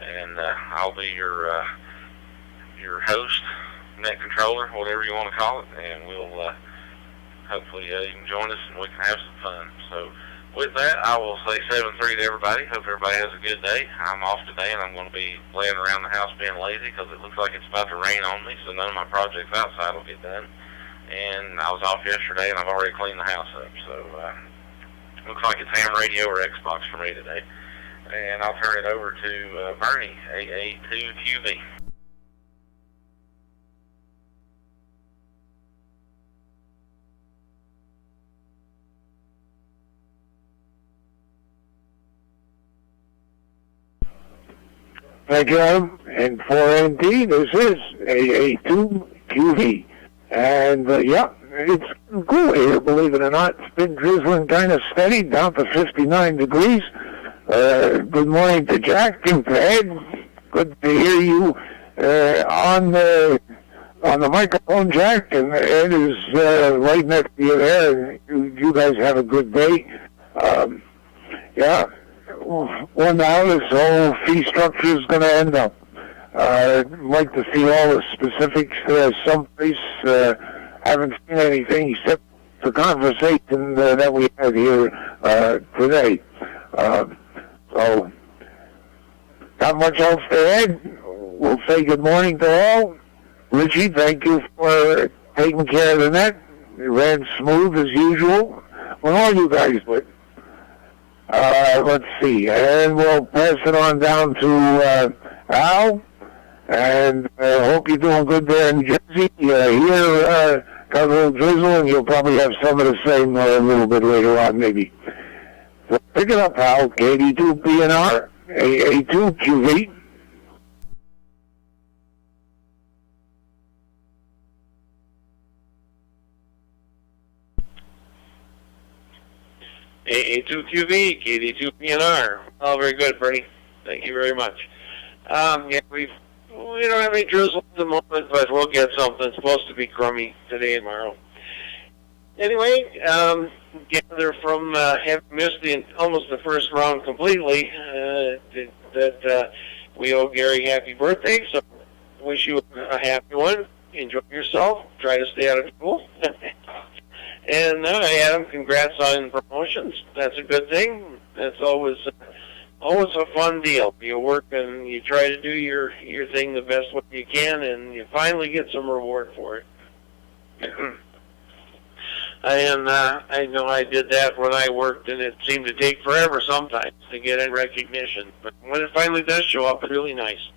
and I'll be your host, net controller, whatever you want to call it, and we'll hopefully you can join us and we can have some fun. So with that, I will say 7-3 to everybody. Hope everybody has a good day. I'm off today, and I'm going to be laying around the house being lazy because it looks like it's about to rain on me, so none of my projects outside will get done. And I was off yesterday, and I've already cleaned the house up. So looks like it's ham radio or Xbox for me today. And I'll turn it over to Bernie, AA2QV. Thank you, Adam. And for ND, this is AA2QV. And, yeah, it's cool here, believe it or not. It's been drizzling kind of steady, down to 59 degrees. Good morning to Jack and to Ed. Good to hear you on the microphone, Jack. And Ed is right next to you there. You guys have a good day. Yeah. Wonder how this whole fee structure is going to end up. I'd like to see all the specifics. Someplace haven't seen anything except the conversation that we had here today. So, not much else to add. We'll say good morning to all. Richie, thank you for taking care of the net. It ran smooth as usual. Well, all you guys would. Let's see, and we'll pass it on down to Al, and hope you're doing good there in Jersey. Here, got a little drizzle, and you'll probably have some of the same a little bit later on, maybe. So pick it up, Al, KD2PNR, AA2QV. AA2QV, KD2PNR. Oh, very good, Bernie. Thank you very much. Yeah, we don't have any drizzle at the moment, but we'll get something. It's supposed to be crummy today and tomorrow. Anyway, gather from having missed almost the first round completely, that we owe Gary happy birthday, so wish you a happy one. Enjoy yourself. Try to stay out of trouble. And Adam, congrats on promotions. That's a good thing. That's always a fun deal. You work and you try to do your thing the best way you can, and you finally get some reward for it. And I know I did that when I worked, and it seemed to take forever sometimes to get any recognition. But when it finally does show up, it's really nice.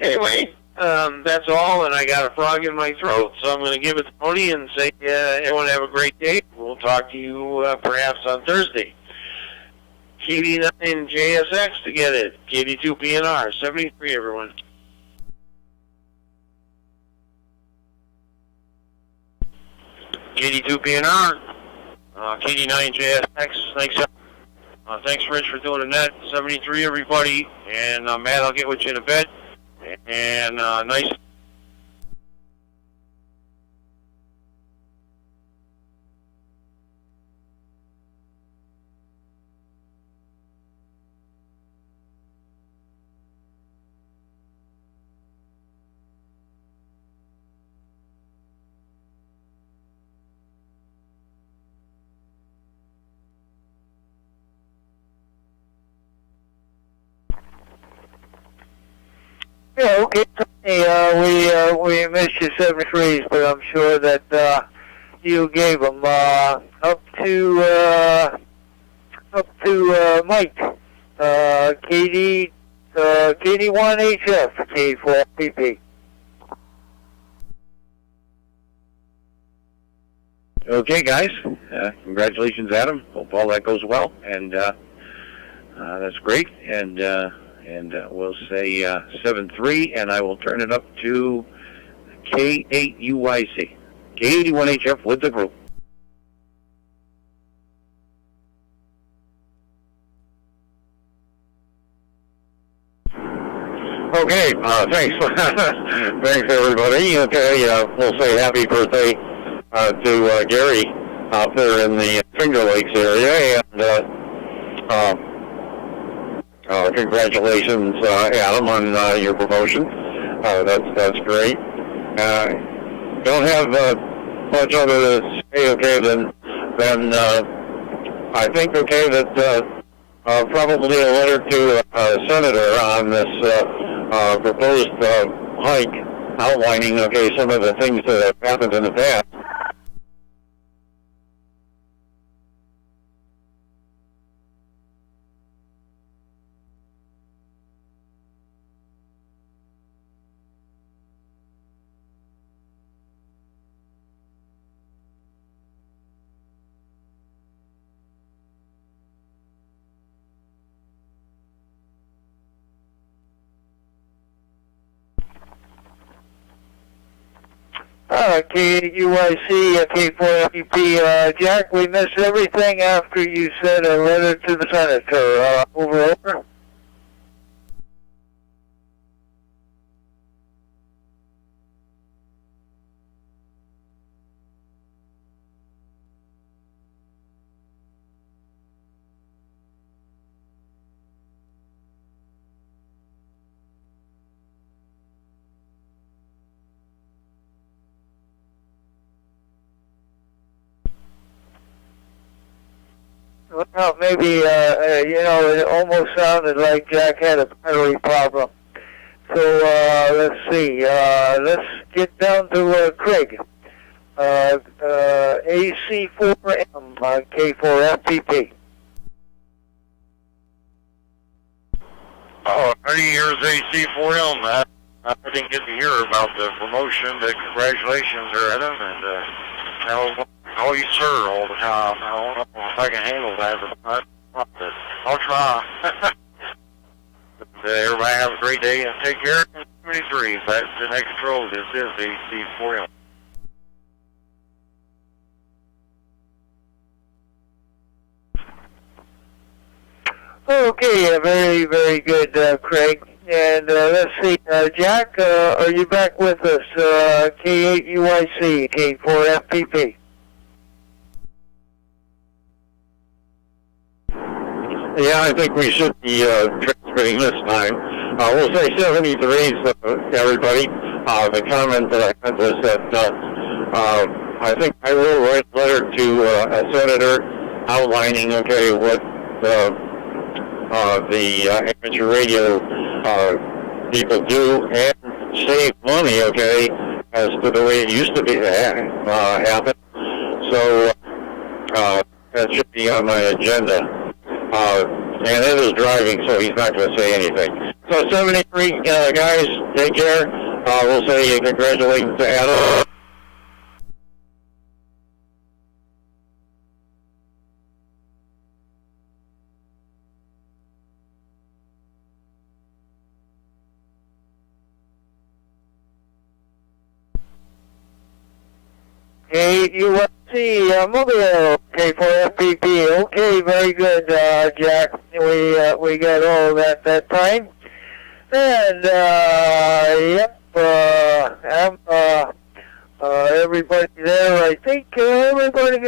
Anyway, that's all, and I got a frog in my throat, so I'm going to give it to Tony and say, everyone have a great day. We'll talk to you perhaps on Thursday. KD9 JSX to get it. KD2PNR, 73, everyone. KD2PNR, KD9 JSX, thanks. Thanks, Rich, for doing the net. 73, everybody. And Matt, I'll get with you in a bit. And nice. Yeah, okay, Tony, we missed you 73s, but I'm sure that you gave them up to Mike, KD1HF, K4PP. Okay, guys. Congratulations, Adam. Hope all that goes well, and that's great. And we'll say 7-3, and I will turn it up to K8UYC. K81HF with the group. Okay, thanks. Thanks, everybody. Okay, we'll say happy birthday to Gary out there in the Finger Lakes area, and congratulations, Adam, on your promotion. That's great. Don't have much other to say, okay, than I think, okay, that probably a letter to Senator on this proposed hike, outlining, okay, some of the things that have happened in the past. KUIC, K4FEP, Jack, we missed everything after you said a letter to the Senator. Over. Well, maybe, it almost sounded like Jack had a battery problem. So, let's see. Let's get down to Craig. AC4M, K4FPP. 30 years AC4M. I didn't get to hear about the promotion, but congratulations are at him, and call you sir all the time. I don't know if I can handle that, but I'll try. Everybody have a great day and take care. 73, back to next control. This is AC4M. Okay, very, very good, Craig. And let's see, Jack, are you back with us? K8UIC, K4FPP. Yeah, I think we should be transmitting this time. We'll say 73, so everybody. The comment that I had was that I think I will write a letter to a senator outlining, okay, what the amateur radio people do and save money, okay, as to the way it used to be happen. So that should be on my agenda. And it is driving, so he's not going to say anything. So 73 guys, take care. We'll say congratulations to Adam. KUIC, Mobile, K4FPP. Okay, very good, Jack. We got all of that time. And, yep, everybody there, I think everybody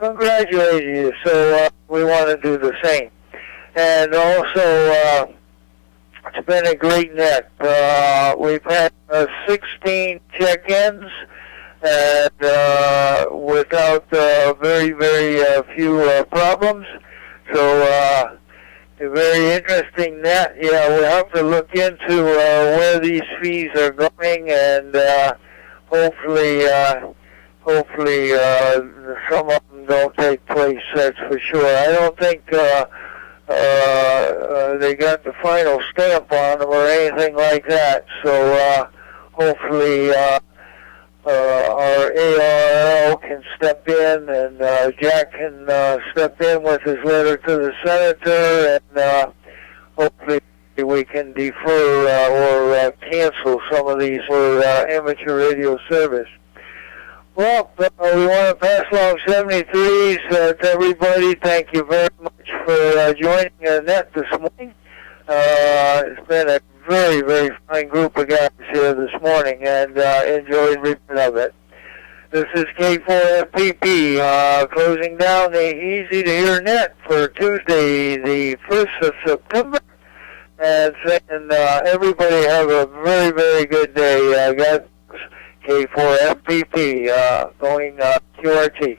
congratulated you, so we want to do the same. And also, it's been a great net. We've had 16 check-ins, and without very, very few problems. So, a very interesting net. Yeah, we'll have to look into where these fees are going, and hopefully some of them don't take place, that's for sure. I don't think they got the final stamp on them or anything like that. So hopefully our ARL can step in, and Jack can step in with his letter to the senator, and hopefully we can defer or cancel some of these for amateur radio service. Well, we want to pass along 73s to everybody. Thank you very much for joining the net this morning. It's been a very, very fine group of guys here this morning, and enjoyed every bit of it. This is K4FPP closing down the Easy to Hear Net for Tuesday, the 1st of September, and saying everybody have a very, very good day. Guys, K4FPP going QRT.